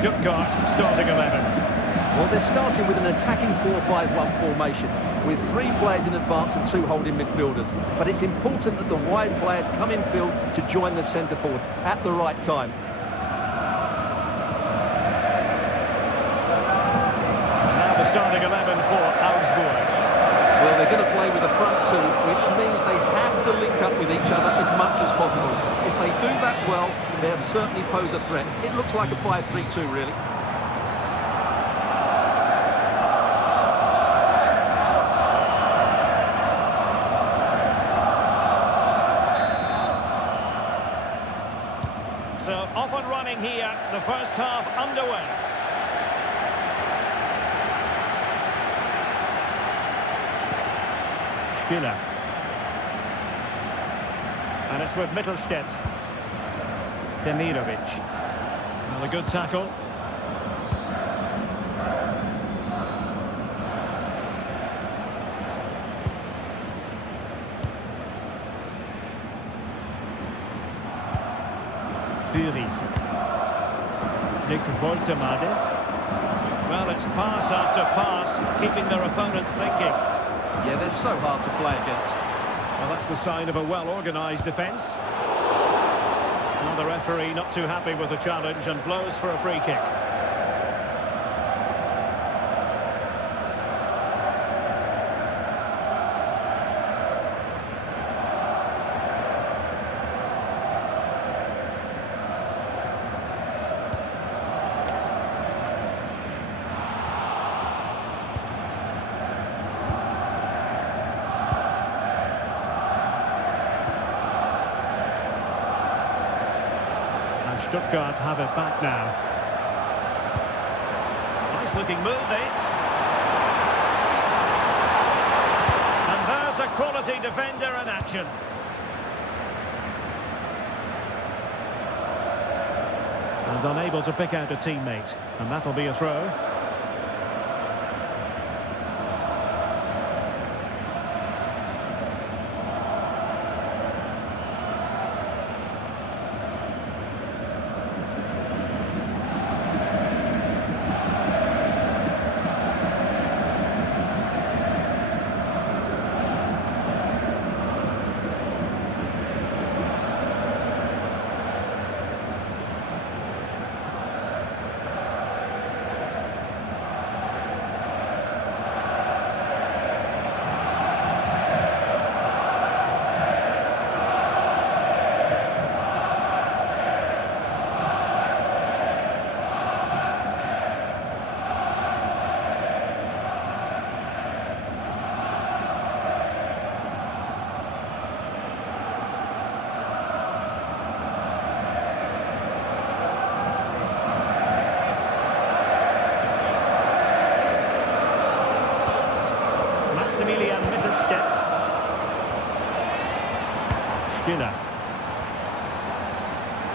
Stuttgart starting 11. Well, they're starting with an attacking 4-5-1 formation with 3 players in advance and 2 holding midfielders. But it's important that the wide players come in field to join the centre forward at the right time. And now the starting 11 for Augsburg. Well, they're going to play with a front 2, which means they have to link up with each other as much as possible. If they do that well, they'll certainly pose a threat. It looks like a 5-3-2, really. So off and running here, the first half underway. Spieler. And it's with Mittelstädt. Demirovic. Well, a good tackle. Fury. Nick Woltemade. Well, it's pass after pass, keeping their opponents thinking. Yeah, they're so hard to play against. Well, that's the sign of a well-organised defence. Well, the referee not too happy with the challenge and blows for a free kick. Stuttgart have it back now. Nice looking move, this. And there's a quality defender in action. And unable to pick out a teammate. And that'll be a throw.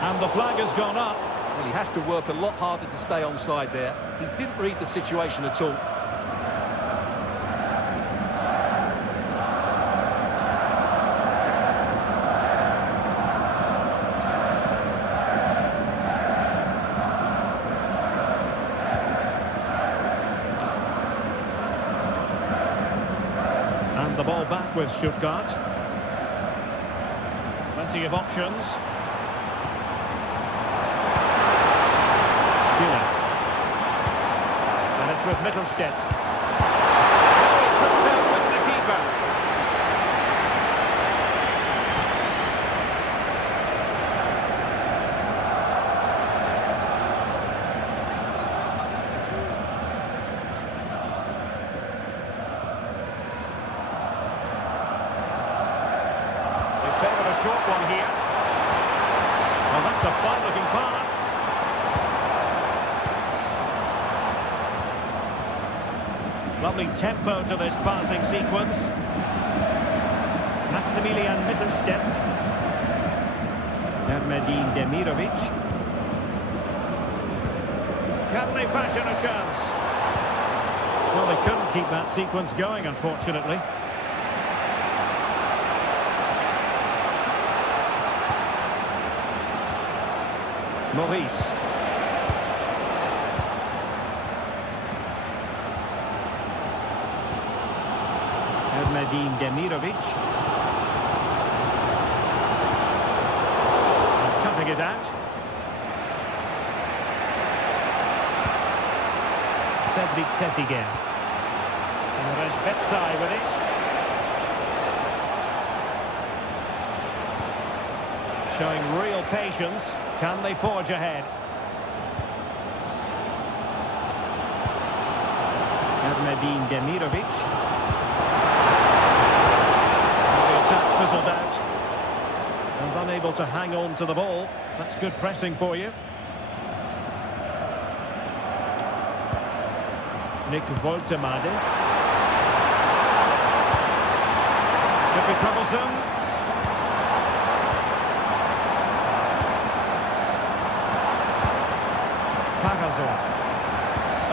And the flag has gone up. Well, he has to work a lot harder to stay onside there. He didn't read the situation at all. And the ball back with Stuttgart. Plenty of options. And it's with Mittelstädt. Oh, he comes out with the keeper. They favoured a short one here. Well, that's a fine-looking pass. Lovely tempo to this passing sequence. Maximilian Mittelstädt. Ermedin Demirovic. Can they fashion a chance? Well, they couldn't keep that sequence going, unfortunately. Maurice. Erdmedin Demirovic. Cutting it out. Cedric Tessiger. And the rest Betsai with it. Showing real patience. Can they forge ahead? Erdmedin Demirovic. The attack fizzled out. And unable to hang on to the ball. That's good pressing for you. Nick Woltemade. Could be troublesome. Pagazor.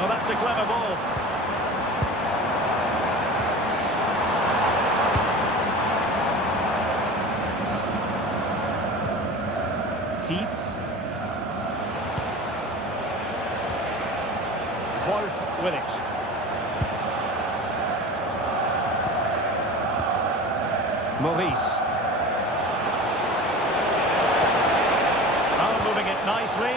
Oh, that's a clever ball. Tietz. Wolf with it. Maurice. Oh, moving it nicely.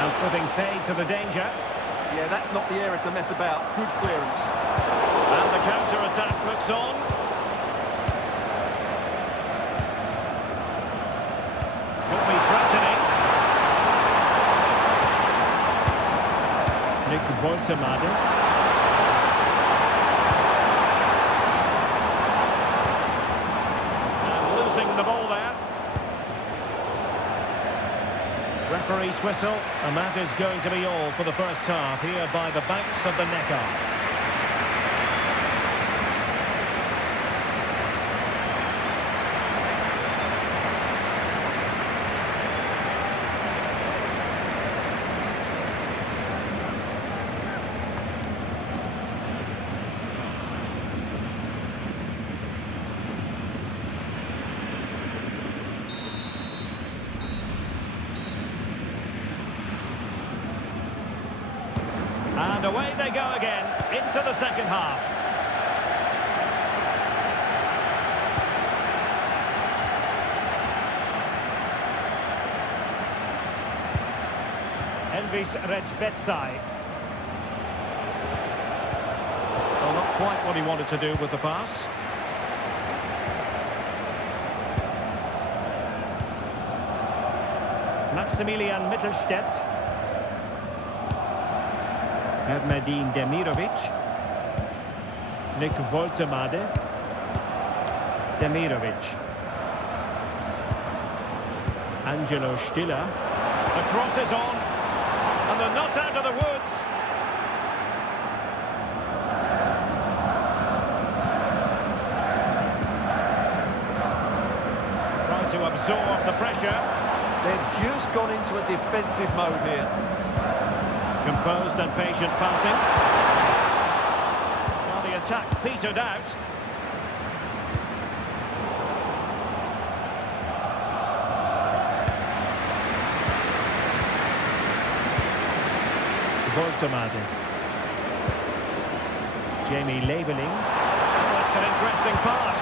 And putting paid to the danger. Yeah, that's not the area to mess about. Good clearance. And the counter-attack looks on. Could be threatening. Nick Woltemade. And losing the ball there. Referee's whistle, and that is going to be all for the first half here by the banks of the Neckar. And away they go again, into the second half. Elvis Betsai. Well, not quite what he wanted to do with the pass. Maximilian Mittelstädt. Erdmedin Demirovic. Nick Woltemade. Demirovic. Angelo Stiller. The cross is on. And they're not out of the woods. Trying to absorb the pressure. They've just gone into a defensive mode here. Composed and patient passing. Well, the attack petered out. Woltemade. Jamie Leveling. Oh, that's an interesting pass.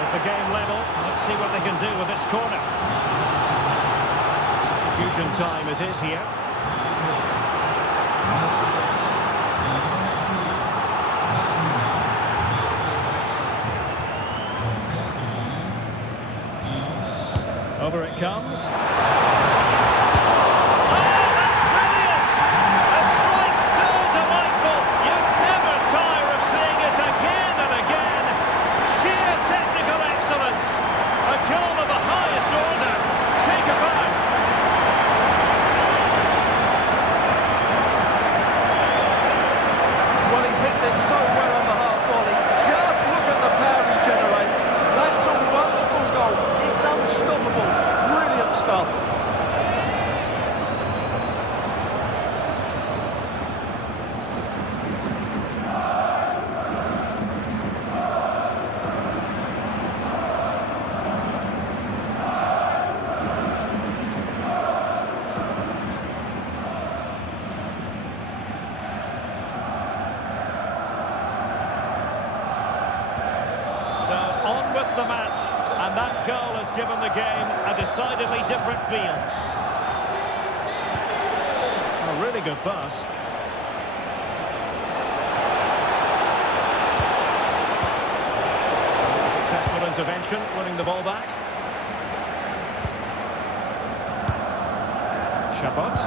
With the game level, let's see what they can do with this corner. Substitution time it is here. Over it comes. Brilliant stuff. decidedly different feel. A really good pass. Successful intervention, winning the ball back. Chabot.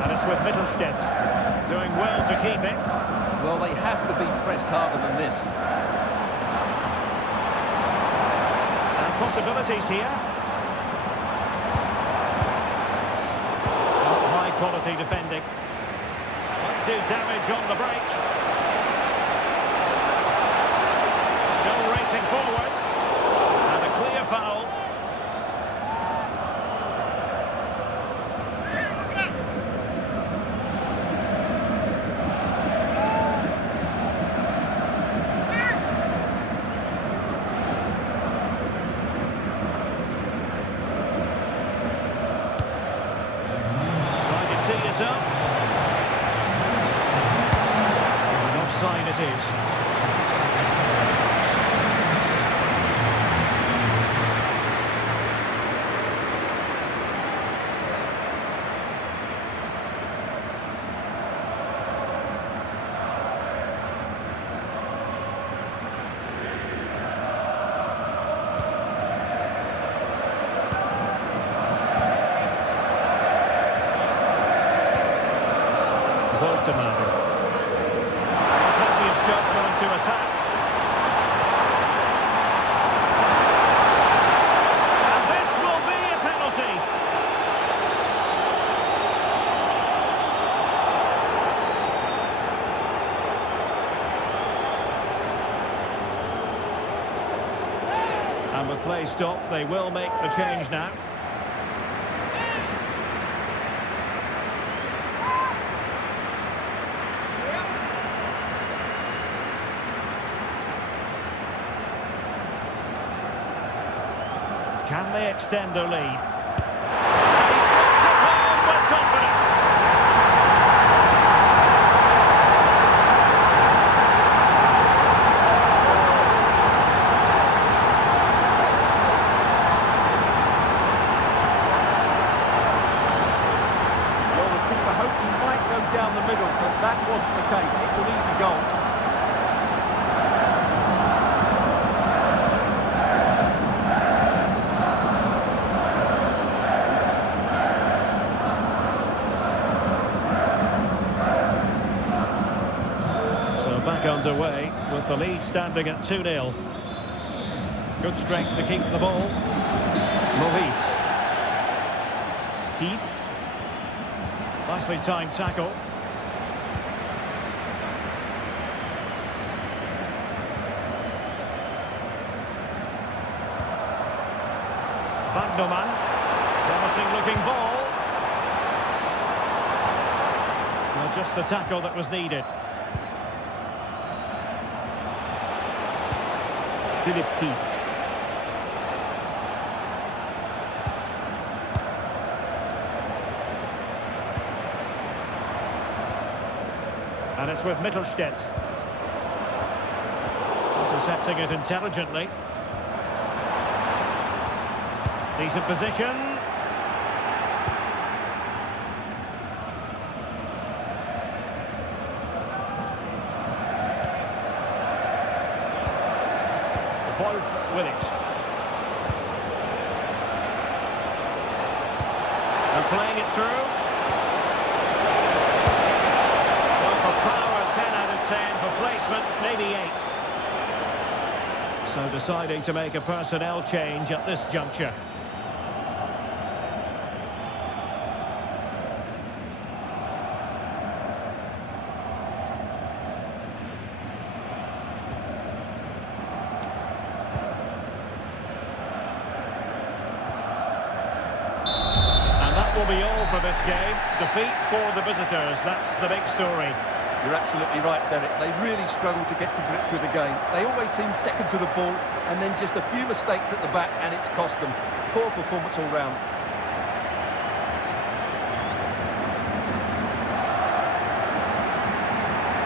And it's with Mittelstädt. Doing well to keep it. Well, they have to be pressed harder than this. And possibilities here. High quality defending. Might do damage on the break. Still racing forward. And a clear foul. Tee it up. And offside it is. Plenty of scope for them to attack. And this will be a penalty. And with play stopped, they will make the change now. Can they extend their lead? He's knocked it home with confidence. Well, the keeper hoped he might go down the middle, but that wasn't the case. It's an easy goal. Back underway with the lead standing at 2-0. Good strength to keep the ball. Maurice. Tietz. Nicely timed tackle. Wagnerman. Promising looking ball. Well, just the tackle that was needed. Philip Tietz. And it's with Mittelstädt. Intercepting it intelligently. Decent position. With it. And playing it through. Well, for power, 10 out of 10. For placement, maybe 8. So deciding to make a personnel change at this juncture. Will be all for this game. Defeat for the visitors. That's the big story. You're absolutely right, Derek. They really struggle to get to grips with the game. They always seem second to the ball, and then just a few mistakes at the back, and it's cost them. Poor performance all round.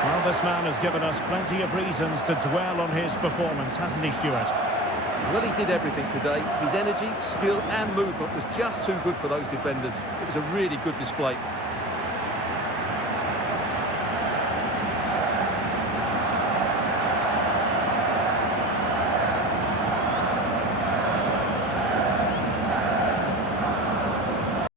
Well, this man has given us plenty of reasons to dwell on his performance, hasn't he, Stuart? Well, he did everything today. His energy, skill and movement was just too good for those defenders. It was a really good display.